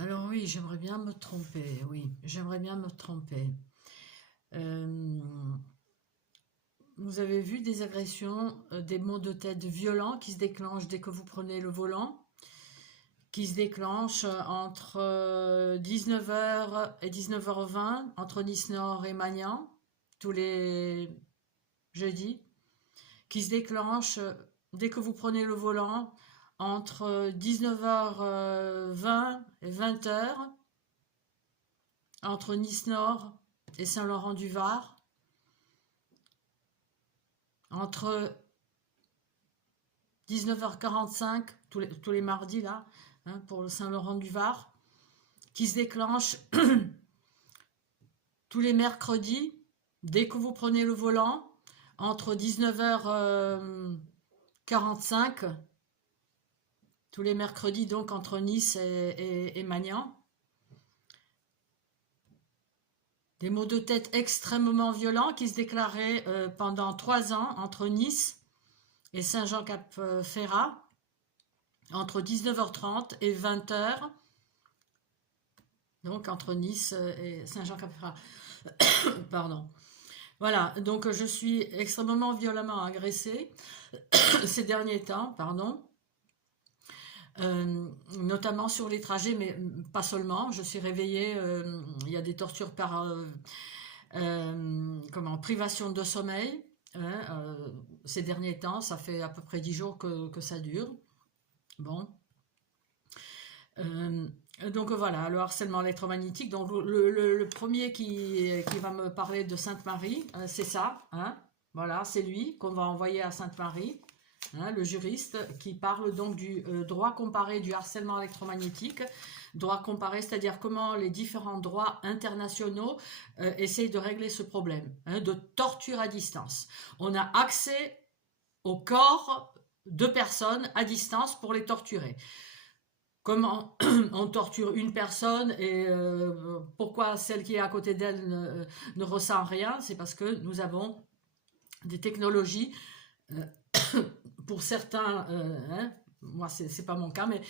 Alors oui, j'aimerais bien me tromper, oui, j'aimerais bien me tromper. Euh, vous avez vu des agressions, des maux de tête violents qui se déclenchent dès que vous prenez le volant, qui se déclenchent entre 19h et 19h20, entre Nice-Nord et Magnan, tous les jeudis, qui se déclenchent dès que vous prenez le volant, entre 19h20 et 20h, entre Nice-Nord et Saint-Laurent-du-Var, entre 19h45, tous les mardis là, hein, pour le Saint-Laurent-du-Var, qui se déclenche tous les mercredis, dès que vous prenez le volant, entre 19h45, tous les mercredis donc entre Nice et Magnan. Des maux de tête extrêmement violents qui se déclaraient pendant 3 ans entre Nice et Saint-Jean-Cap-Ferrat, entre 19h30 et 20h, donc entre Nice et Saint-Jean-Cap-Ferrat. Pardon. Voilà, donc je suis extrêmement violemment agressée ces derniers temps, pardon. Notamment sur les trajets, mais pas seulement. Je suis réveillée, il y a des tortures par privation de sommeil. Hein, ces derniers temps, ça fait à peu près 10 jours que ça dure. Bon. Euh, donc voilà, le harcèlement électromagnétique. Donc le premier qui va me parler de Sainte-Marie, c'est ça. Hein, voilà, c'est lui qu'on va envoyer à Sainte-Marie. Hein, le juriste qui parle donc du droit comparé du harcèlement électromagnétique. Droit comparé, c'est-à-dire comment les différents droits internationaux essayent de régler ce problème, hein, de torture à distance. On a accès au corps de personnes à distance pour les torturer. Comment on torture une personne et pourquoi celle qui est à côté d'elle ne ressent rien? C'est parce que nous avons des technologies euh, pour certains, hein, moi c'est pas mon cas, mais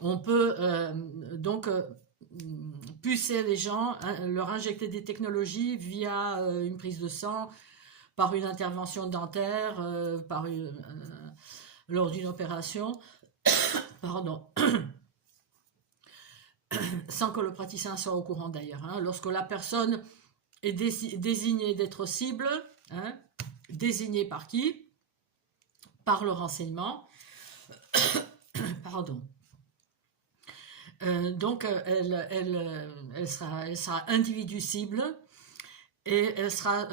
on peut donc pucer les gens, hein, leur injecter des technologies via une prise de sang, par une intervention dentaire, lors d'une opération, pardon, sans que le praticien soit au courant d'ailleurs. Hein, lorsque la personne est désignée d'être cible, hein, désignée par qui? Par le renseignement. Pardon. Donc, elle sera individu cible et elle sera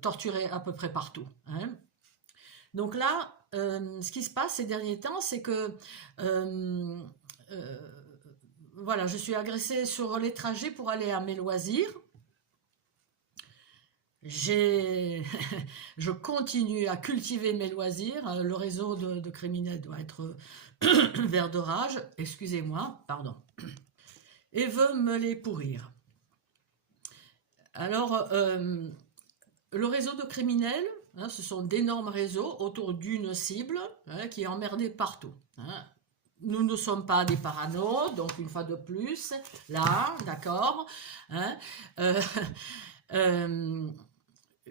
torturée à peu près partout. Hein. Donc là, ce qui se passe ces derniers temps, c'est que voilà, je suis agressée sur les trajets pour aller à mes loisirs. Je continue à cultiver mes loisirs. Le réseau de criminels doit être vert de rage, excusez-moi, pardon, et veut me les pourrir. Alors, le réseau de criminels, hein, ce sont d'énormes réseaux autour d'une cible, hein, qui est emmerdée partout. Hein. Nous ne sommes pas des parano, donc une fois de plus, là, d'accord. Hein,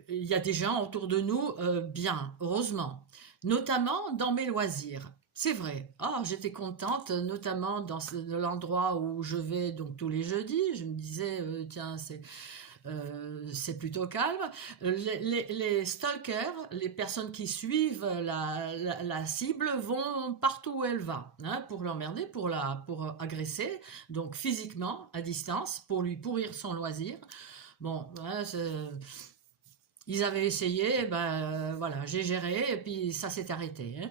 il y a des gens autour de nous bien, heureusement, notamment dans mes loisirs. C'est vrai. Ah, j'étais contente, notamment dans l'endroit où je vais donc tous les jeudis. Je me disais, tiens, c'est plutôt calme. Les stalkers, les personnes qui suivent la cible, vont partout où elle va, hein, pour l'emmerder, pour agresser, donc physiquement, à distance, pour lui pourrir son loisir. Bon, hein, ils avaient essayé, ben voilà, j'ai géré et puis ça s'est arrêté. Hein.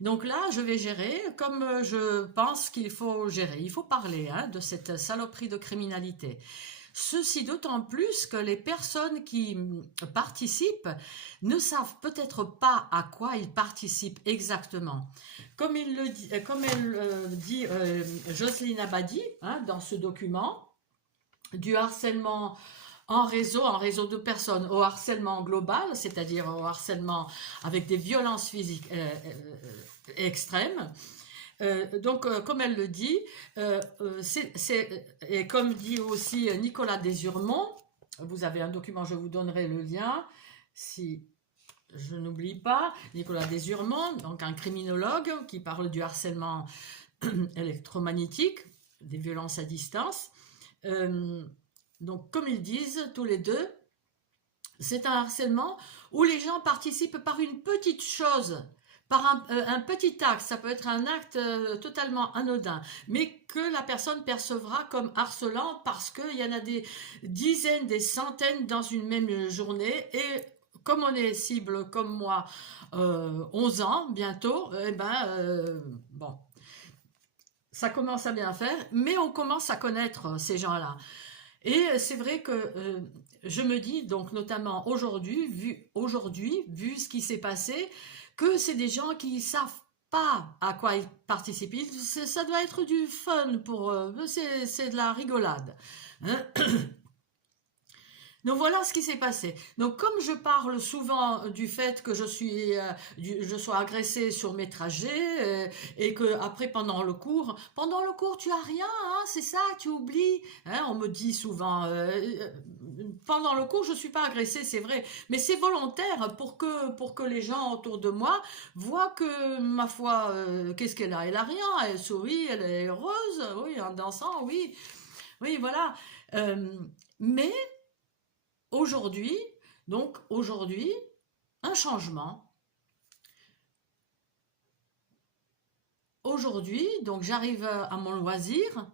Donc là, je vais gérer comme je pense qu'il faut gérer. Il faut parler, hein, de cette saloperie de criminalité. Ceci d'autant plus que les personnes qui participent ne savent peut-être pas à quoi ils participent exactement. Comme elle dit Jocelyne Abadi, hein, dans ce document, du harcèlement en réseau de personnes, au harcèlement global, c'est-à-dire au harcèlement avec des violences physiques extrêmes. Comme elle le dit, et comme dit aussi Nicolas Desurmont, vous avez un document, je vous donnerai le lien, si je n'oublie pas, Nicolas Desurmont, donc un criminologue qui parle du harcèlement électromagnétique, des violences à distance. Donc, comme ils disent tous les deux, c'est un harcèlement où les gens participent par une petite chose, par un petit acte. Ça peut être un acte totalement anodin, mais que la personne percevra comme harcelant parce qu'il y en a des dizaines, des centaines dans une même journée. Et comme on est cible, comme moi, 11 ans bientôt, bon, ça commence à bien faire, mais on commence à connaître ces gens-là. Et c'est vrai que je me dis, donc notamment aujourd'hui, vu ce qui s'est passé, que c'est des gens qui savent pas à quoi ils participent. Ça doit être du fun pour eux, c'est de la rigolade. Hein. Donc voilà ce qui s'est passé. Donc comme je parle souvent du fait que je sois agressée sur mes trajets et que après pendant le cours tu as rien, hein, c'est ça, tu oublies. Hein, on me dit souvent pendant le cours je suis pas agressée, c'est vrai, mais c'est volontaire pour que les gens autour de moi voient que ma foi, qu'est-ce qu'elle a? Elle a rien, elle sourit, elle est heureuse, oui, en dansant, oui, oui, voilà. Euh, mais aujourd'hui, un changement. Aujourd'hui, donc j'arrive à mon loisir,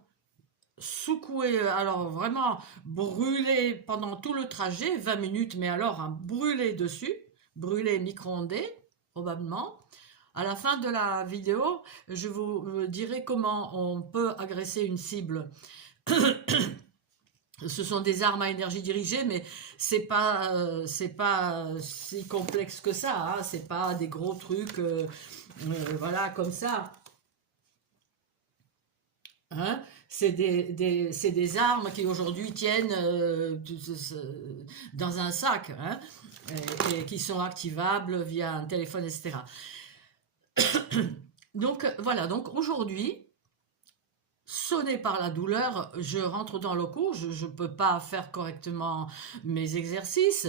secoué, alors vraiment brûlé pendant tout le trajet, 20 minutes, mais alors brûlé dessus, brûlé micro-ondé, probablement. À la fin de la vidéo, je vous dirai comment on peut agresser une cible. Ce sont des armes à énergie dirigée, mais c'est pas si complexe que ça. Hein, c'est pas des gros trucs, voilà, comme ça. Hein, c'est des armes qui aujourd'hui tiennent dans un sac, hein, et qui sont activables via un téléphone, etc. Donc voilà. Donc aujourd'hui, sonné par la douleur, je rentre dans le cours, je ne peux pas faire correctement mes exercices,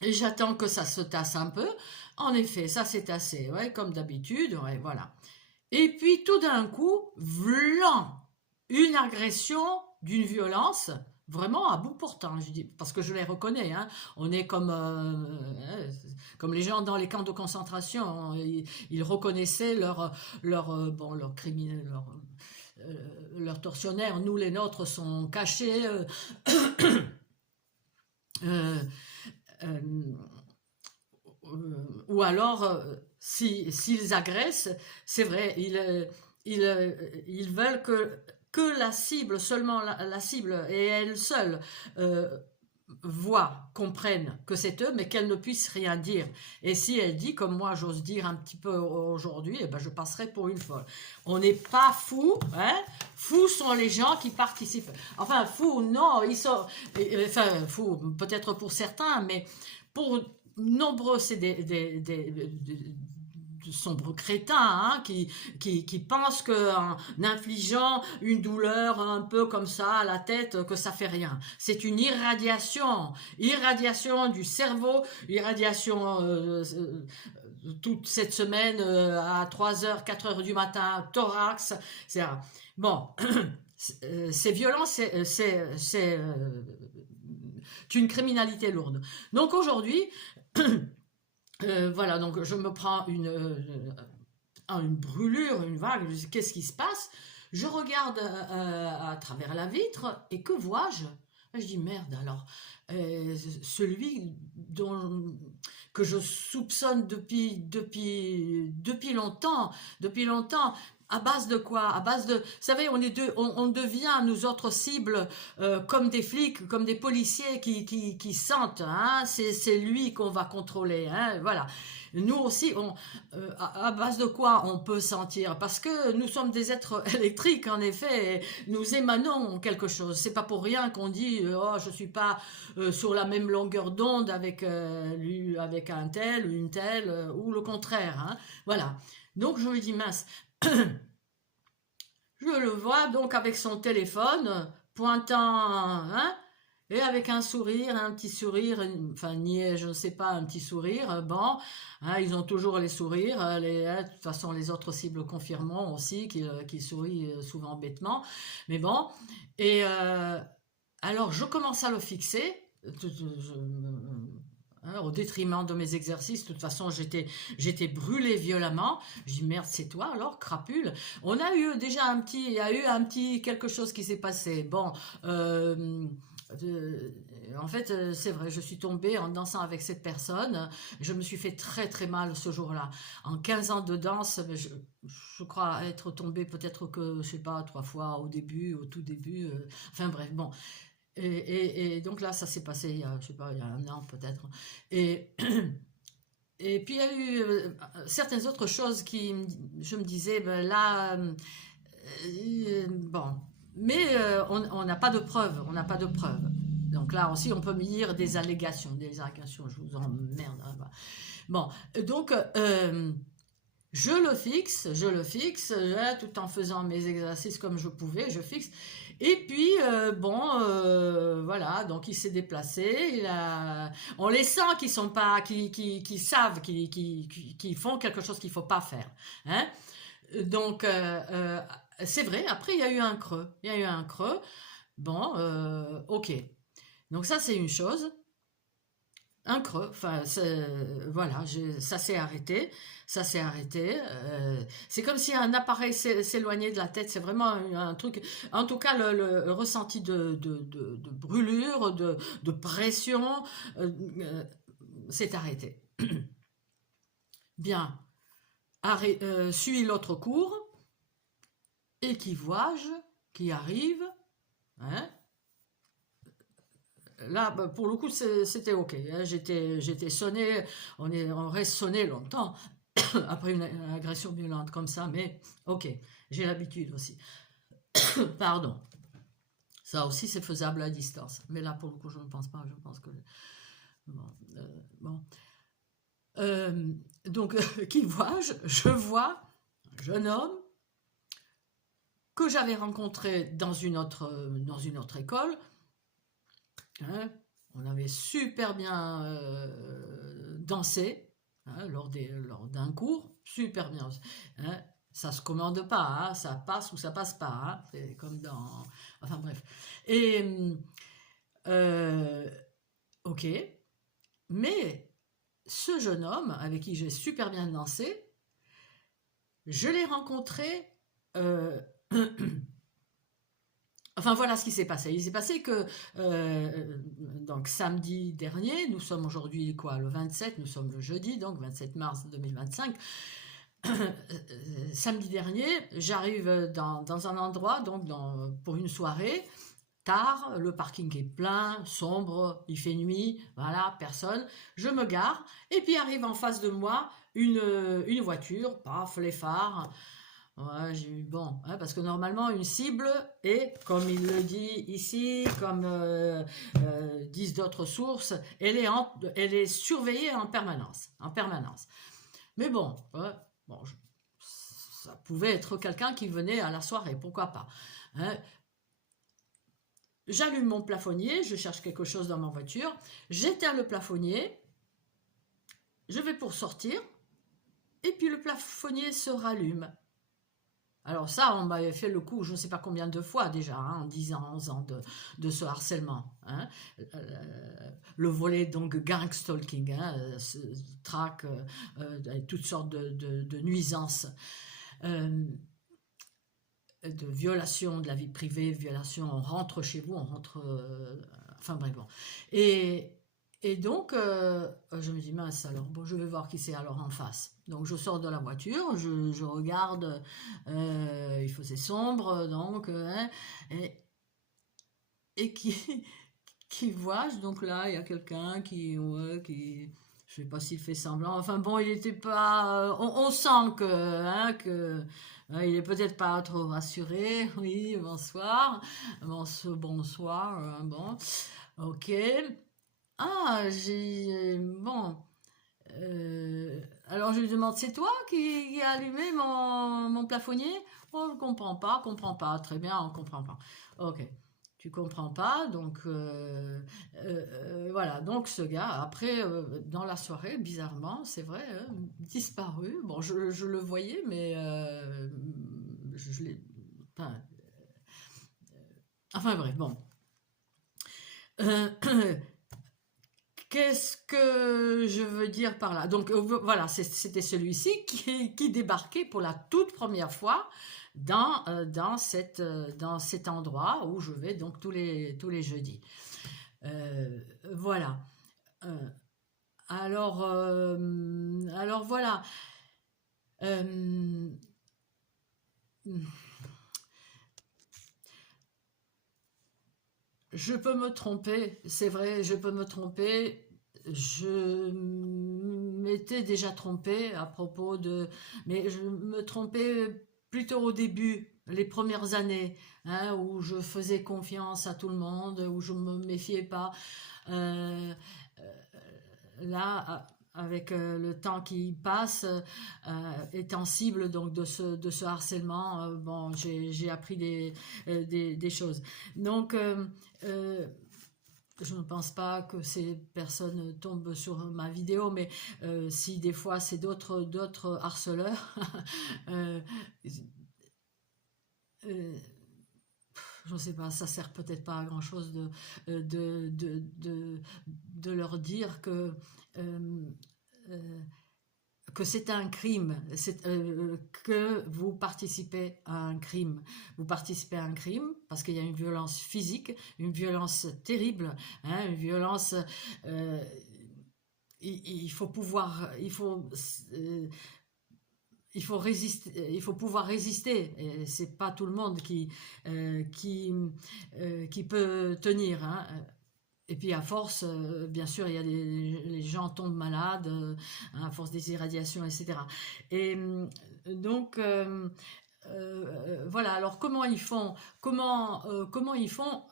et j'attends que ça se tasse un peu. En effet, ça s'est tassé, ouais, comme d'habitude, ouais, voilà. Et puis tout d'un coup, vlan, une agression d'une violence vraiment à bout portant, je dis, parce que je les reconnais, hein. On est comme les gens dans les camps de concentration, ils reconnaissaient leur criminel, leurs tortionnaires. Nous, les nôtres, sont cachés. Euh, euh, ou alors, s'ils agressent, c'est vrai, ils veulent que la cible, seulement la cible, et elle seule, voit, comprenne que c'est eux, mais qu'elle ne puisse rien dire. Et si elle dit, comme moi j'ose dire un petit peu aujourd'hui, eh ben je passerai pour une folle. On n'est pas fous, hein. Fous sont les gens qui participent. Enfin, fous, non, ils sont... Enfin, fous, peut-être pour certains, mais pour nombreux, c'est des sombres crétins, hein, qui pensent qu'en infligeant une douleur un peu comme ça à la tête, que ça fait rien. C'est une irradiation du cerveau, irradiation toute cette semaine à 3h, 4h du matin, thorax, etc. Bon, c'est violent, c'est une criminalité lourde. Donc aujourd'hui, voilà, donc je me prends une brûlure, une vague, qu'est-ce qui se passe? Je regarde à travers la vitre et que vois-je? Je dis merde alors, celui que je soupçonne depuis longtemps, à base de quoi? À base de, vous savez, on devient nous autres cibles comme des flics, comme des policiers qui sentent. Hein, c'est lui qu'on va contrôler. Hein, voilà. Nous aussi, à base de quoi on peut sentir? Parce que nous sommes des êtres électriques, en effet, et nous émanons quelque chose. C'est pas pour rien qu'on dit oh, je suis pas sur la même longueur d'onde avec un tel ou une telle, ou le contraire. Hein, voilà. Donc je me dis mince. Je le vois donc avec son téléphone, pointant, hein, et avec un sourire, un petit sourire, enfin, niais, je ne sais pas, un petit sourire, bon, hein, ils ont toujours les sourires, hein, de toute façon, les autres cibles confirmeront aussi qu'ils sourient souvent bêtement, mais bon, et alors je commence à le fixer, hein, au détriment de mes exercices. De toute façon, j'étais brûlée violemment. Je dis merde, c'est toi alors, crapule. On a eu déjà il y a eu un petit quelque chose qui s'est passé. Bon, euh, euh, en fait, c'est vrai, je suis tombée en dansant avec cette personne. Je me suis fait très très mal ce jour-là. En 15 ans de danse, je crois être tombée peut-être que, je sais pas, 3 fois au début, au tout début. Enfin bref, bon. Et donc là, ça s'est passé il y a, je sais pas, il y a un an peut-être. Et, et puis il y a eu certaines autres choses je me disais, ben là, bon, mais on n'a pas de preuves, on n'a pas de preuves. Donc là aussi, on peut me dire des allégations, je vous emmerde. Hein, bah. Bon, donc je le fixe, tout en faisant mes exercices comme je pouvais, je fixe. Et puis, bon, voilà, donc il s'est déplacé. On les sent qu'ils sont pas, qui savent, qui font quelque chose qu'il faut pas faire. Hein. Donc, c'est vrai. Après, il y a eu un creux. Il y a eu un creux. Bon, ok. Donc ça, c'est une chose. Un creux, enfin, voilà, ça s'est arrêté, ça s'est arrêté. C'est comme si un appareil s'éloignait de la tête, c'est vraiment un truc, en tout cas le ressenti de brûlure, de pression, euh, euh, s'est arrêté. Bien, suis l'autre cours, et qui vois-je, qui arrive, hein, là, bah, pour le coup, c'était ok. Hein, j'étais sonné, on reste sonné longtemps après une agression violente comme ça, mais ok, j'ai l'habitude aussi. Pardon. Ça aussi, c'est faisable à distance. Mais là, pour le coup, je ne pense pas. Je pense que. Bon. Bon. Euh, donc, qui vois-je? Je vois un jeune homme que j'avais rencontré dans une autre école. Hein, on avait super bien dansé, hein, lors d'un cours, super bien. Hein, ça se commande pas, hein, ça passe ou ça passe pas. Hein, c'est comme dans. Enfin bref. Et euh, ok, mais ce jeune homme avec qui j'ai super bien dansé, je l'ai rencontré. euh, Enfin voilà ce qui s'est passé. Il s'est passé que donc samedi dernier, nous sommes aujourd'hui quoi, le 27, nous sommes le jeudi, donc 27 mars 2025. Samedi dernier, j'arrive dans un endroit donc pour une soirée. Tard, le parking est plein, sombre, il fait nuit, voilà, personne. Je me gare et puis arrive en face de moi une voiture, paf, les phares. Ouais, j'ai eu bon, hein, parce que normalement une cible est, comme il le dit ici, comme disent d'autres sources, elle est surveillée en permanence, en permanence. Mais bon, ouais, bon, ça pouvait être quelqu'un qui venait à la soirée, pourquoi pas. Hein. J'allume mon plafonnier, je cherche quelque chose dans ma voiture, j'éteins le plafonnier, je vais pour sortir, et puis le plafonnier se rallume. Alors ça, on m'avait fait le coup, je ne sais pas combien de fois déjà, hein, en 10 ans, 11 ans de ce harcèlement. Hein. Le volet donc gang stalking, hein, traque, toutes sortes de nuisances, de violations de la vie privée, violation, on rentre chez vous, on rentre... enfin bref, bon. Et donc, je me dis, mince, alors, bon, je vais voir qui c'est alors en face. Donc, je sors de la voiture, je regarde, il faisait sombre, donc, hein, et qui vois-je, donc là, il y a quelqu'un ouais, je sais pas s'il fait semblant, enfin bon, il était pas, on sent que il est peut-être pas trop rassuré, oui, bonsoir, bonsoir, bon, ok, ah, bon, Alors je lui demande, c'est toi qui a allumé mon plafonnier? Oh, je comprends pas. Très bien, on comprend pas. Ok, tu comprends pas, donc voilà. Donc ce gars, après, dans la soirée, bizarrement, c'est vrai, hein, disparu. Bon, je le voyais, mais je l'ai. Enfin, enfin bref, bon. Euh, Qu'est-ce que je veux dire par là? Donc voilà, c'était celui-ci qui débarquait pour la toute première fois dans cet endroit où je vais donc tous les jeudis. Euh, voilà. Euh, alors voilà. Euh, je peux me tromper, c'est vrai, je peux me tromper. Je m'étais déjà trompée à propos de... Mais je me trompais plutôt au début, les premières années, hein, où je faisais confiance à tout le monde, où je ne me méfiais pas. Euh, Là, avec le temps qui passe, étant cible donc de ce harcèlement, bon, j'ai appris des choses. Donc, je ne pense pas que ces personnes tombent sur ma vidéo, mais si des fois c'est d'autres harceleurs, euh, euh, je ne sais pas, ça sert peut-être pas à grand chose de leur dire euh, euh, que c'est un crime, que vous participez à un crime. Vous participez à un crime parce qu'il y a une violence physique, une violence terrible, hein, une violence... euh, il faut pouvoir... Euh, il faut résister, il faut pouvoir résister. Et c'est pas tout le monde qui peut tenir. Hein. Et puis à force, bien sûr, les gens tombent malades à force des irradiations, etc. Et donc voilà. Alors comment ils font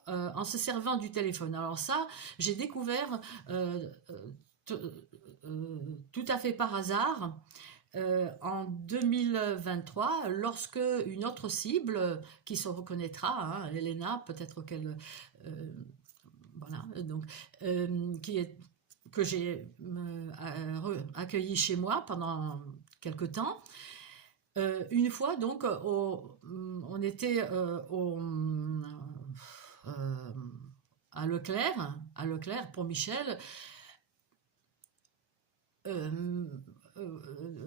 en se servant du téléphone. Alors ça, j'ai découvert t- tout à fait par hasard en 2023, lorsque une autre cible qui se reconnaîtra, hein, Elena, peut-être qu'elle, euh, voilà, donc qui est que j'ai accueilli chez moi pendant quelque temps. Une fois, donc, on était euh, à Leclerc pour Michel. Euh,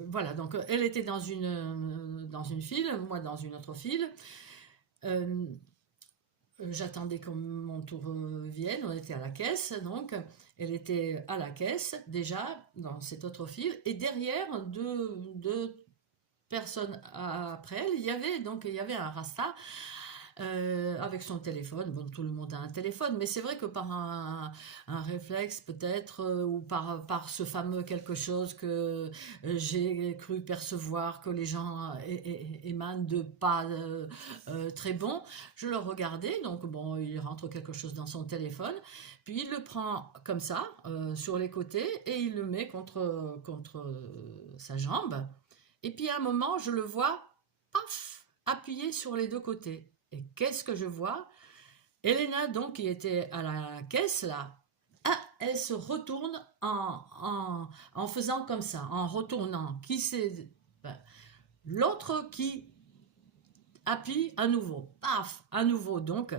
voilà, donc elle était dans une file, moi dans une autre file. Euh, J'attendais que mon tour vienne, on était à la caisse, donc elle était à la caisse déjà dans cette autre file, et derrière deux personnes après elle, il y avait un rasta avec son téléphone. Bon, tout le monde a un téléphone, mais c'est vrai que par un réflexe peut-être, ou par ce fameux quelque chose que j'ai cru percevoir que les gens émanent de pas très bon, je le regardais, donc bon, il rentre quelque chose dans son téléphone, puis il le prend comme ça, sur les côtés, et il le met contre sa jambe, et puis à un moment, je le vois, paf, appuyé sur les deux côtés. Et qu'est-ce que je vois? Elena, donc, qui était à la caisse, là, elle se retourne en faisant comme ça, en retournant. Ben, l'autre qui appuie à nouveau, paf, à nouveau. Donc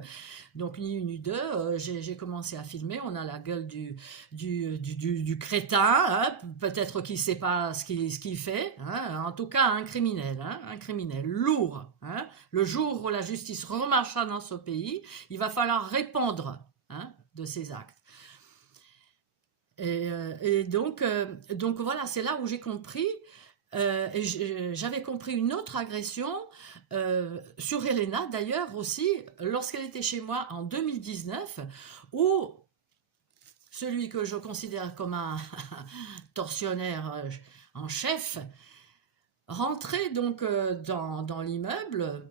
ni une ni deux, j'ai commencé à filmer. On a la gueule du crétin, hein, peut-être qu'il ne sait pas ce qu'il fait. Hein, en tout cas, un criminel, hein, un criminel lourd. Hein. Le jour où la justice remarchera dans ce pays, il va falloir répondre, hein, de ses actes. Et donc voilà, c'est là où j'ai compris. J'avais compris une autre agression sur Elena, d'ailleurs aussi, lorsqu'elle était chez moi en 2019, où celui que je considère comme un tortionnaire en chef rentrait donc dans l'immeuble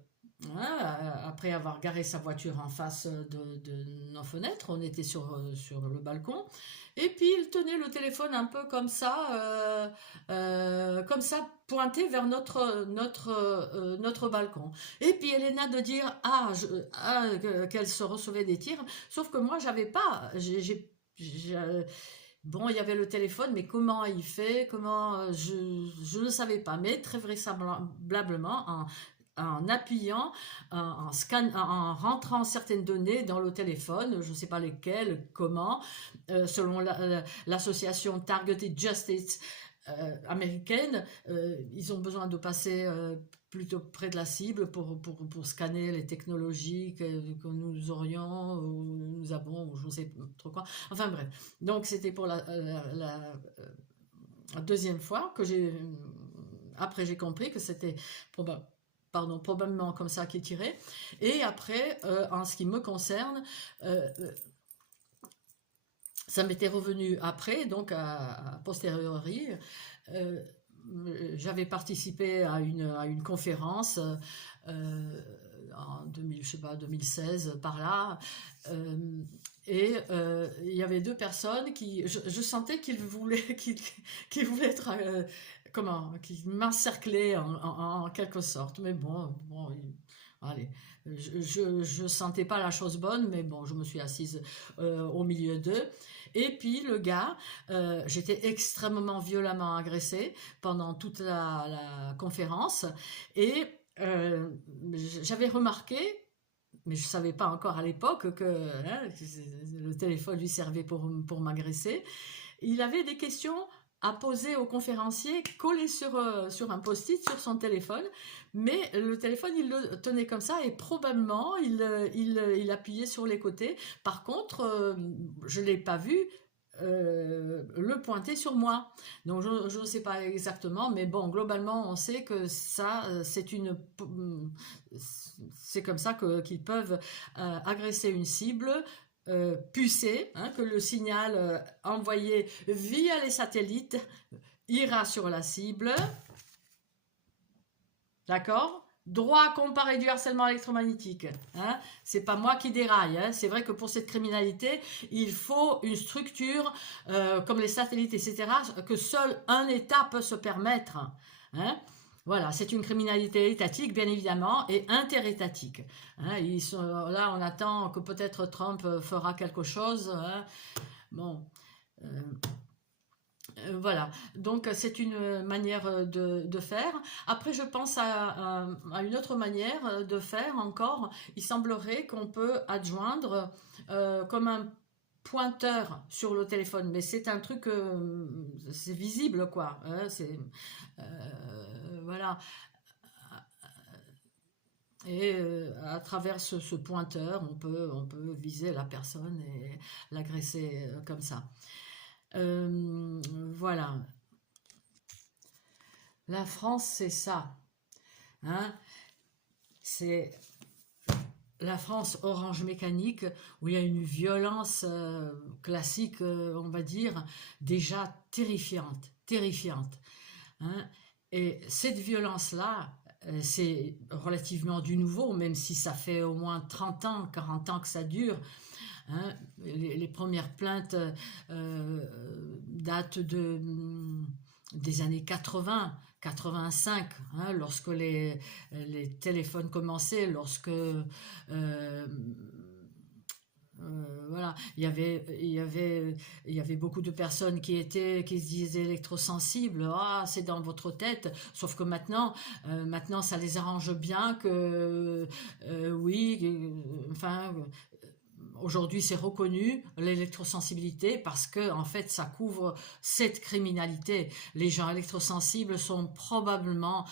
Après avoir garé sa voiture en face de nos fenêtres, on était sur le balcon, et puis il tenait le téléphone un peu comme ça, pointé vers notre balcon. Et puis Elena de dire qu'elle se recevait des tirs, sauf que moi j'avais pas, bon, il y avait le téléphone, mais comment il fait, je ne savais pas, mais très vraisemblablement en appuyant, en rentrant certaines données dans le téléphone, je ne sais pas lesquelles, comment, selon l'association Targeted Justice américaine, ils ont besoin de passer plutôt près de la cible pour scanner les technologies que nous aurions, ou nous avons, ou je ne sais pas trop quoi. Enfin bref, donc c'était pour la deuxième fois que après j'ai compris que c'était probablement comme ça qu'il tirait. Et après, en ce qui me concerne, euh, ça m'était revenu après, donc à posteriori. euh, J'avais participé à une conférence en 2000, je sais pas, 2016 par là, euh, et il y avait deux personnes je sentais qu'ils voulaient, qu'ils voulaient être, qu'ils m'encerclaient en quelque sorte. Mais bon, allez, je sentais pas la chose bonne, mais bon, je me suis assise au milieu d'eux. Et puis le gars, j'étais extrêmement violemment agressée pendant toute la conférence, et euh, j'avais remarqué, mais je ne savais pas encore à l'époque que le téléphone lui servait pour m'agresser. Il avait des questions à poser au conférencier collées sur un post-it sur son téléphone, mais le téléphone il le tenait comme ça, et probablement il appuyait sur les côtés. Par contre, je ne l'ai pas vu le pointer sur moi. Donc je ne sais pas exactement, mais bon, globalement on sait que ça c'est comme ça qu'ils peuvent agresser une cible pucée, hein, que le signal envoyé via les satellites ira sur la cible. D'accord? Droit comparé du harcèlement électromagnétique. Hein? C'est pas moi qui déraille. Hein? C'est vrai que pour cette criminalité, il faut une structure comme les satellites, etc., que seul un État peut se permettre. Hein? Voilà, c'est une criminalité étatique, bien évidemment, et interétatique. Hein? Là, on attend que peut-être Trump fera quelque chose. Hein? Bon. Euh, voilà, donc c'est une manière de faire. Après, je pense à une autre manière de faire encore. Il semblerait qu'on peut adjoindre comme un pointeur sur le téléphone, mais c'est un truc, c'est visible quoi. Hein, voilà. Et à travers ce pointeur, on peut viser la personne et l'agresser comme ça. Voilà. La France, c'est ça. Hein? C'est la France orange mécanique, où il y a une violence classique, on va dire, déjà terrifiante. Terrifiante. Hein? Et cette violence-là, c'est relativement du nouveau, même si ça fait au moins 30 ans, 40 ans que ça dure. Hein? Les premières plaintes datent des années 80, 85, hein, lorsque les téléphones commençaient, lorsque voilà, il y avait beaucoup de personnes qui se disaient électrosensibles. Ah, c'est dans votre tête. Sauf que maintenant, ça les arrange bien que, oui, enfin, aujourd'hui, c'est reconnu l'électrosensibilité parce que en fait, ça couvre cette criminalité. Les gens électrosensibles sont probablement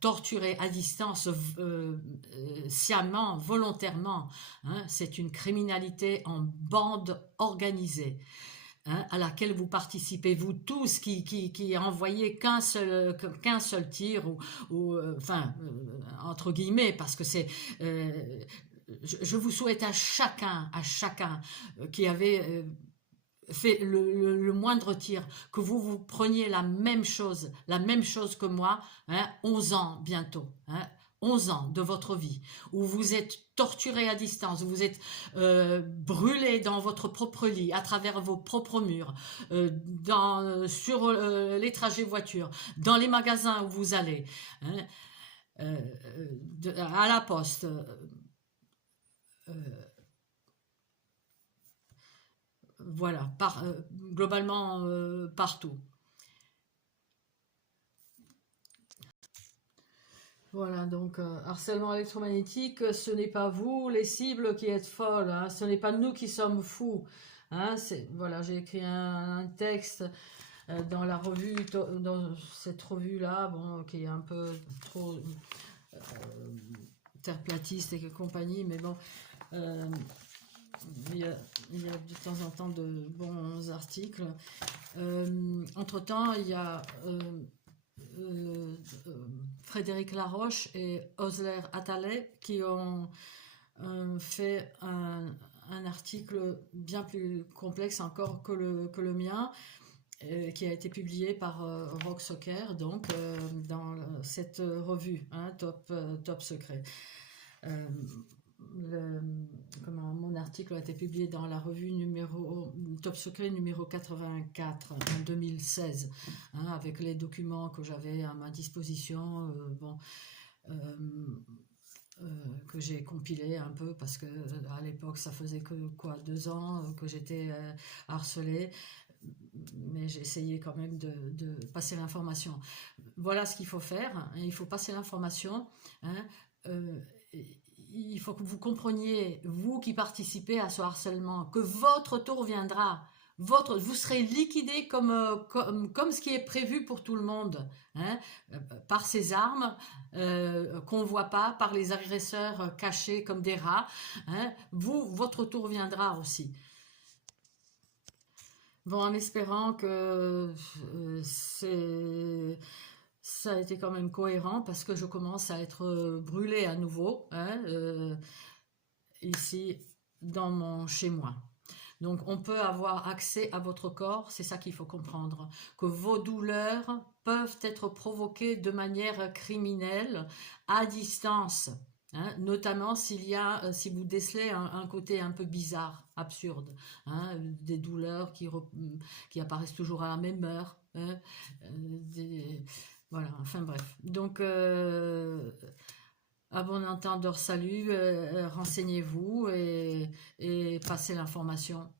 torturés à distance, sciemment, volontairement. Hein. C'est une criminalité en bande organisée. Hein, à laquelle vous participez, vous tous qui envoyez qu'un seul tir, enfin, entre guillemets, parce que euh, je vous souhaite à chacun qui avait fait le moindre tir, que vous preniez la même chose que moi, hein, 11 ans bientôt. Hein, 11 ans de votre vie, où vous êtes torturé à distance, où vous êtes brûlé dans votre propre lit, à travers vos propres murs, sur les trajets voiture, dans les magasins où vous allez, hein, à la poste, euh, voilà, globalement partout. Voilà, donc harcèlement électromagnétique, ce n'est pas vous, les cibles, qui êtes folles, hein, ce n'est pas nous qui sommes fous. Hein, voilà, j'ai écrit un texte dans la revue, dans cette revue-là, bon, qui est un peu trop terreplatiste et compagnie, mais bon, euh, il y a, il y a de temps en temps de bons articles. Entre-temps, il y a euh, Frédéric Laroche et Osler Attalay qui ont fait un article bien plus complexe encore que le mien, qui a été publié par Rock Soccer, donc dans cette revue, hein, Top Secret. Euh, mon article a été publié dans la revue Top Secret numéro 84 en 2016, hein, avec les documents que j'avais à ma disposition, euh, que j'ai compilé un peu parce que à l'époque ça faisait que quoi 2 ans que j'étais harcelée, mais j'ai essayé quand même de passer l'information. Voilà ce qu'il faut faire, hein, il faut passer l'information, hein, euh, il faut que vous compreniez, vous qui participez à ce harcèlement, que votre tour viendra. Vous serez liquidé comme ce qui est prévu pour tout le monde, hein, par ces armes qu'on ne voit pas, par les agresseurs cachés comme des rats. Hein, votre tour viendra aussi. Bon, en espérant que ça a été quand même cohérent parce que je commence à être brûlée à nouveau, hein, ici dans mon chez moi. Donc on peut avoir accès à votre corps, c'est ça qu'il faut comprendre, que vos douleurs peuvent être provoquées de manière criminelle à distance. Hein, notamment si vous décelez un côté un peu bizarre, absurde, hein, des douleurs qui apparaissent toujours à la même heure, hein, voilà, enfin bref. Donc à bon entendeur, salut, renseignez-vous et passez l'information.